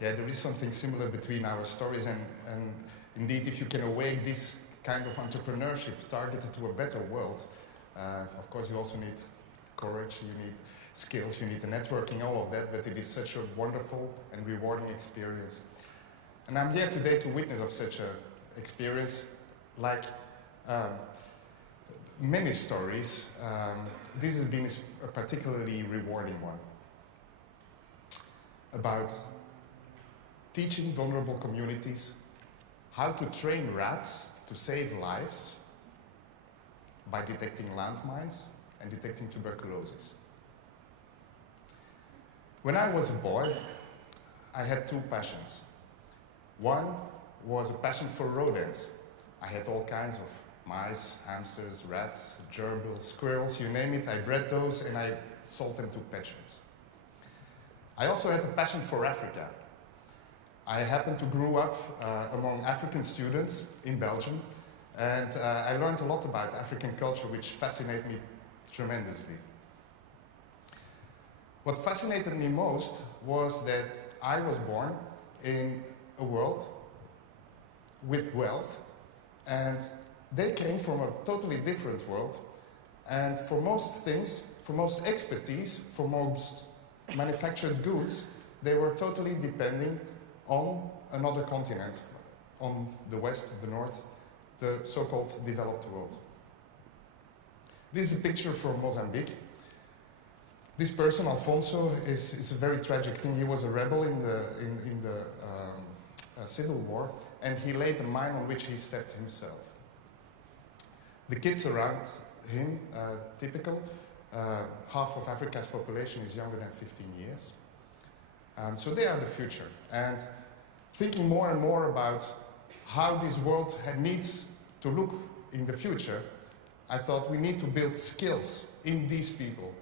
yeah, there is something similar between our stories, and indeed, if you can awake this kind of entrepreneurship targeted to a better world, of course, you also need courage, you need skills, you need the networking, all of that, but it is such a wonderful and rewarding experience. And I'm here today to witness of such an experience, like many stories. This has been a particularly rewarding one, about teaching vulnerable communities how to train rats to save lives by detecting landmines and detecting tuberculosis. When I was a boy, I had two passions. One was a passion for rodents. I had all kinds of mice, hamsters, rats, gerbils, squirrels, you name it. I bred those and I sold them to pet shops. I also had a passion for Africa. I happened to grow up among African students in Belgium, and I learned a lot about African culture, which fascinated me tremendously. What fascinated me most was that I was born in a world with wealth, and they came from a totally different world. And for most things, for most expertise, for most manufactured goods, they were totally depending on another continent, on the west, the north, the so-called developed world. This is a picture from Mozambique. This person, Alfonso, is a very tragic thing. He was a rebel in the civil war, and he laid a mine on which he stepped himself. The kids around him, typical, half of Africa's population is younger than 15 years. So they are the future. And thinking more and more about how this world needs to look in the future, I thought we need to build skills in these people.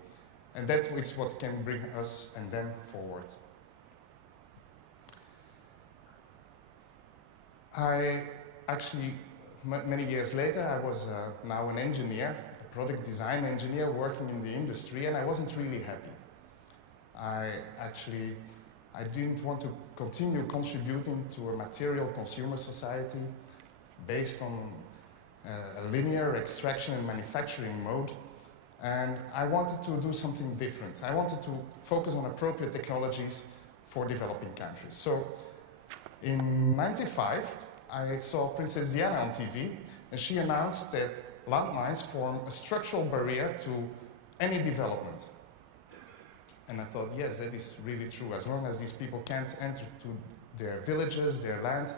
And that is what can bring us and them forward. I actually, many years later, I was now an engineer, a product design engineer working in the industry, and I wasn't really happy. I didn't want to continue contributing to a material consumer society based on a linear extraction and manufacturing mode. And I wanted to do something different. I wanted to focus on appropriate technologies for developing countries. So in '95, I saw Princess Diana on TV, and she announced that landmines form a structural barrier to any development. And I thought, yes, that is really true. As long as these people can't enter to their villages, their land,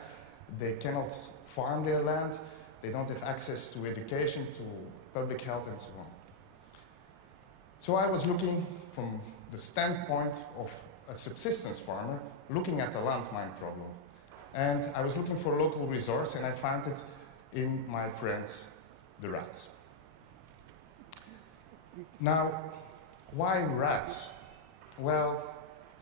they cannot farm their land, they don't have access to education, to public health, and so on. So I was looking from the standpoint of a subsistence farmer, looking at the landmine problem. And I was looking for a local resource, and I found it in my friends, the rats. Now, why rats? Well,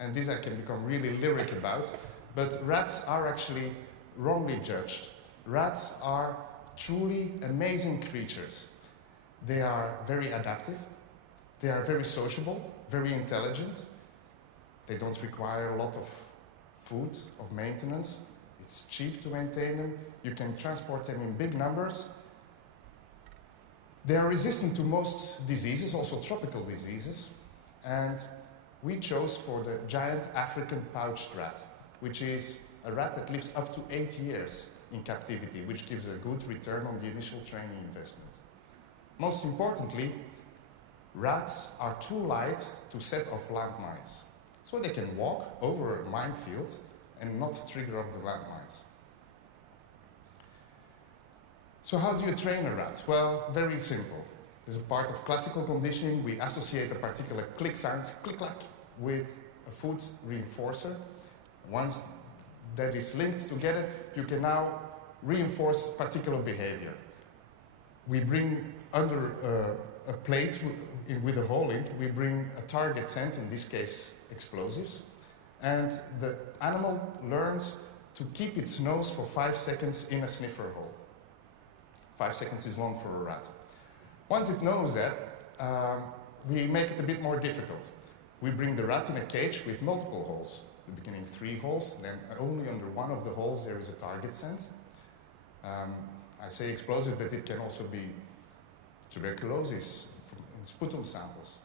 and this I can become really lyric about, but rats are actually wrongly judged. Rats are truly amazing creatures. They are very adaptive. They are very sociable, very intelligent. They don't require a lot of food, of maintenance. It's cheap to maintain them. You can transport them in big numbers. They are resistant to most diseases, also tropical diseases. And we chose for the giant African pouched rat, which is a rat that lives up to 8 years in captivity, which gives a good return on the initial training investment. Most importantly, rats are too light to set off landmines, so they can walk over a minefield and not trigger off the landmines. So how do you train a rat? Well, very simple. As a part of classical conditioning, we associate a particular click sound, click-clack, with a foot reinforcer. Once that is linked together, you can now reinforce particular behavior. We bring under a plate with a hole in, we bring a target scent, in this case explosives, and the animal learns to keep its nose for 5 seconds in a sniffer hole. 5 seconds is long for a rat. Once it knows that, we make it a bit more difficult. We bring the rat in a cage with multiple holes. the beginning 3 holes, then only under one of the holes there is a target scent. I say explosive, but it can also be tuberculosis in sputum samples.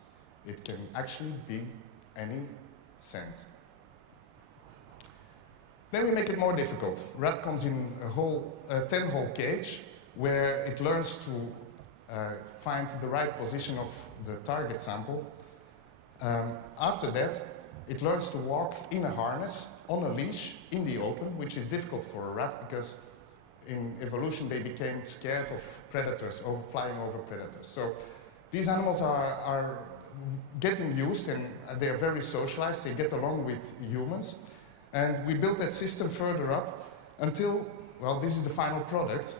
It can actually be any scent. Then we make it more difficult. Rat comes in a 10-hole cage where it learns to find the right position of the target sample. After that, it learns to walk in a harness, on a leash, in the open, which is difficult for a rat because in evolution they became scared of predators, flying over predators. So these animals are getting used and they are very socialized, they get along with humans. And we built that system further up until, well, this is the final product,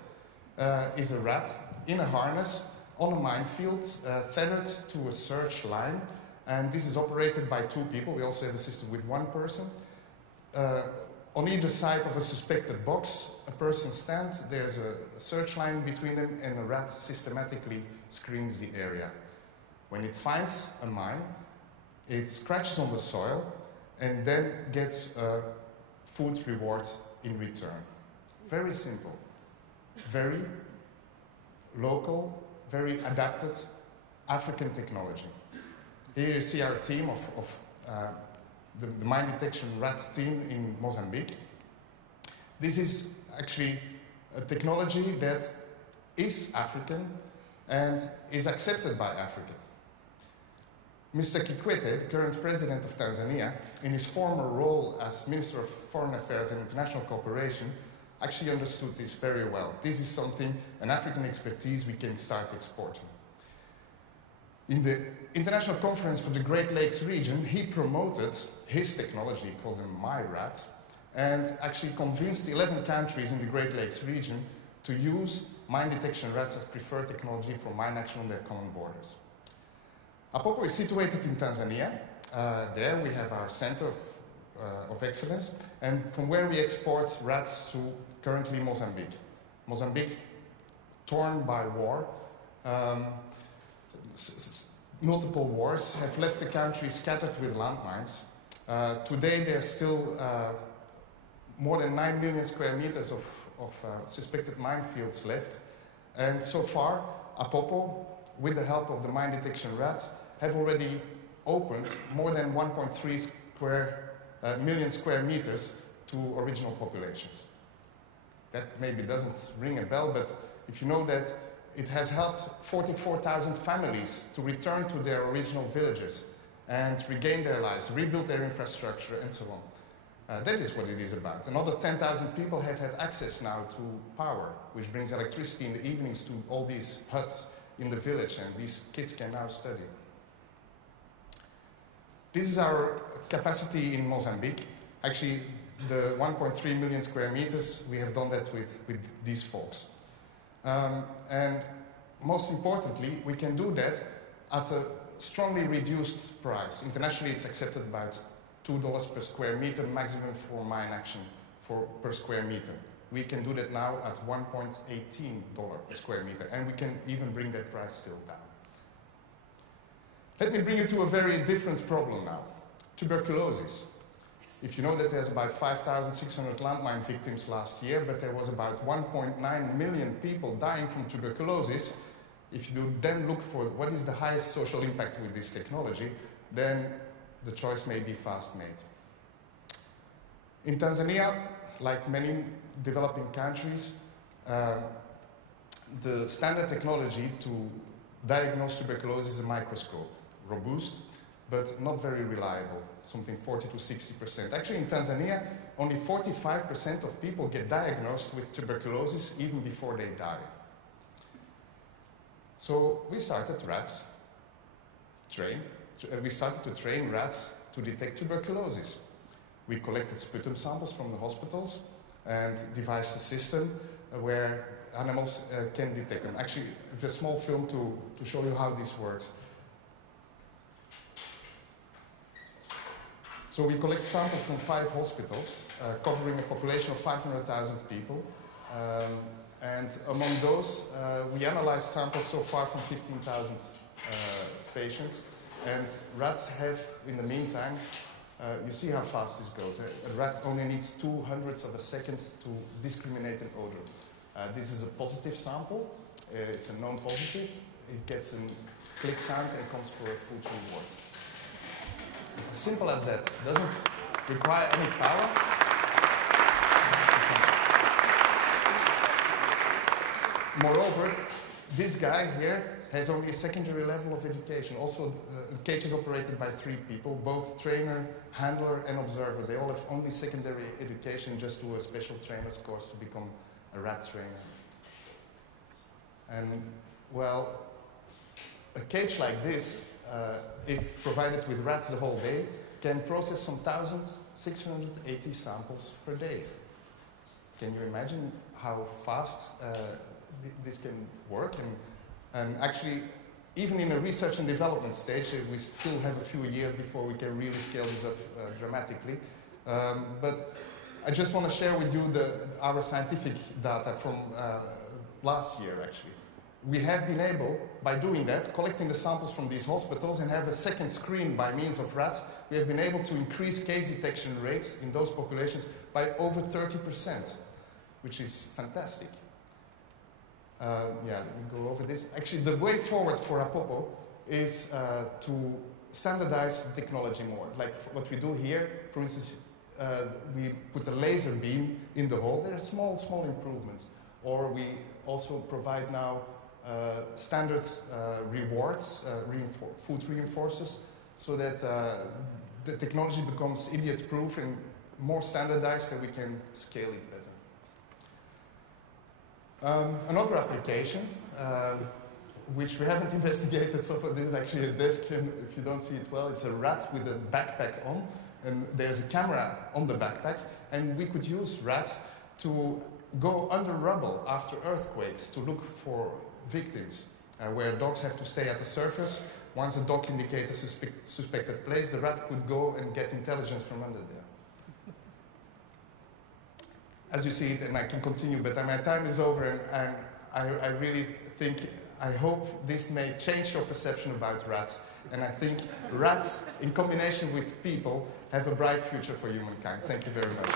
is a rat in a harness on a minefield, tethered to a search line. And this is operated by 2 people. We also have a system with 1 person. On either side of a suspected box, a person stands, there's a search line between them, and the rat systematically screens the area. When it finds a mine, it scratches on the soil and then gets a food reward in return. Very simple, very local, very adapted African technology. Here you see our team of the mine detection rat team in Mozambique. This is actually a technology that is African and is accepted by Africa. Mr. Kikwete, the current president of Tanzania, in his former role as Minister of Foreign Affairs and International Cooperation, actually understood this very well. This is something, an African expertise we can start exporting. In the International Conference for the Great Lakes region, he promoted his technology, he calls them MyRats, and actually convinced 11 countries in the Great Lakes region to use mine detection rats as preferred technology for mine action on their common borders. Apopo is situated in Tanzania. There we have our center of excellence, and from where we export rats to currently Mozambique. Mozambique, torn by war, multiple wars have left the country scattered with landmines. Today there are still more than 9 million square meters of suspected minefields left, and so far Apopo, with the help of the mine detection rats, have already opened more than 1.3 million square meters to original populations. That maybe doesn't ring a bell, but if you know that it has helped 44,000 families to return to their original villages and regain their lives, rebuild their infrastructure, and so on. That is what it is about. Another 10,000 people have had access now to power, which brings electricity in the evenings to all these huts in the village, and these kids can now study. This is our capacity in Mozambique. Actually, the 1.3 million square meters, we have done that with these folks. And most importantly, we can do that at a strongly reduced price. Internationally, it's accepted about $2 per square meter maximum for mine action per square meter. We can do that now at $1.18 per square meter, and we can even bring that price still down. Let me bring you to a very different problem now, tuberculosis. If you know that there's about 5,600 landmine victims last year, but there was about 1.9 million people dying from tuberculosis, if you then look for what is the highest social impact with this technology, then the choice may be fast made. In Tanzania, like many developing countries, the standard technology to diagnose tuberculosis is a microscope. Robust, but not very reliable, something 40 to 60%. Actually, in Tanzania, only 45% of people get diagnosed with tuberculosis even before they die. So we started to train rats to detect tuberculosis. We collected sputum samples from the hospitals and devised a system where animals can detect them. Actually, a small film to show you how this works. So we collect samples from 5 hospitals, covering a population of 500,000 people. And among those, we analyzed samples so far from 15,000 patients. And rats have, in the meantime, You see how fast this goes. A rat only needs 2/100 of a second to discriminate an odor. This is a positive sample. It's a non-positive. It gets a click sound and comes for a food reward. It's as simple as that. Doesn't require any power. Moreover, this guy here has only a secondary level of education. Also, the cage is operated by 3 people, both trainer, handler, and observer. They all have only secondary education, just do a special trainer's course to become a rat trainer. And, well, a cage like this, if provided with rats the whole day, can process some 1,680 samples per day. Can you imagine how fast this can work? And actually, even in a research and development stage, we still have a few years before we can really scale this up dramatically. But I just want to share with you our scientific data from last year, actually. We have been able, by doing that, collecting the samples from these hospitals and have a second screen by means of rats, we have been able to increase case detection rates in those populations by over 30%, which is fantastic. Yeah, let me go over this. Actually, the way forward for Apopo is to standardize the technology more. Like what we do here, for instance, we put a laser beam in the hole. There are small improvements. Or we also provide now standard rewards, food reinforcers, so that the technology becomes idiot-proof and more standardized, and we can scale it better. Another application, which we haven't investigated so far, this is actually a desk, and if you don't see it well, it's a rat with a backpack on, and there's a camera on the backpack, and we could use rats to go under rubble after earthquakes to look for victims, where dogs have to stay at the surface. Once a dog indicates a suspected place, the rat could go and get intelligence from under there. As you see it, and I can continue, but my time is over, and I really think, I hope this may change your perception about rats, and I think rats, in combination with people, have a bright future for humankind. Thank you very much.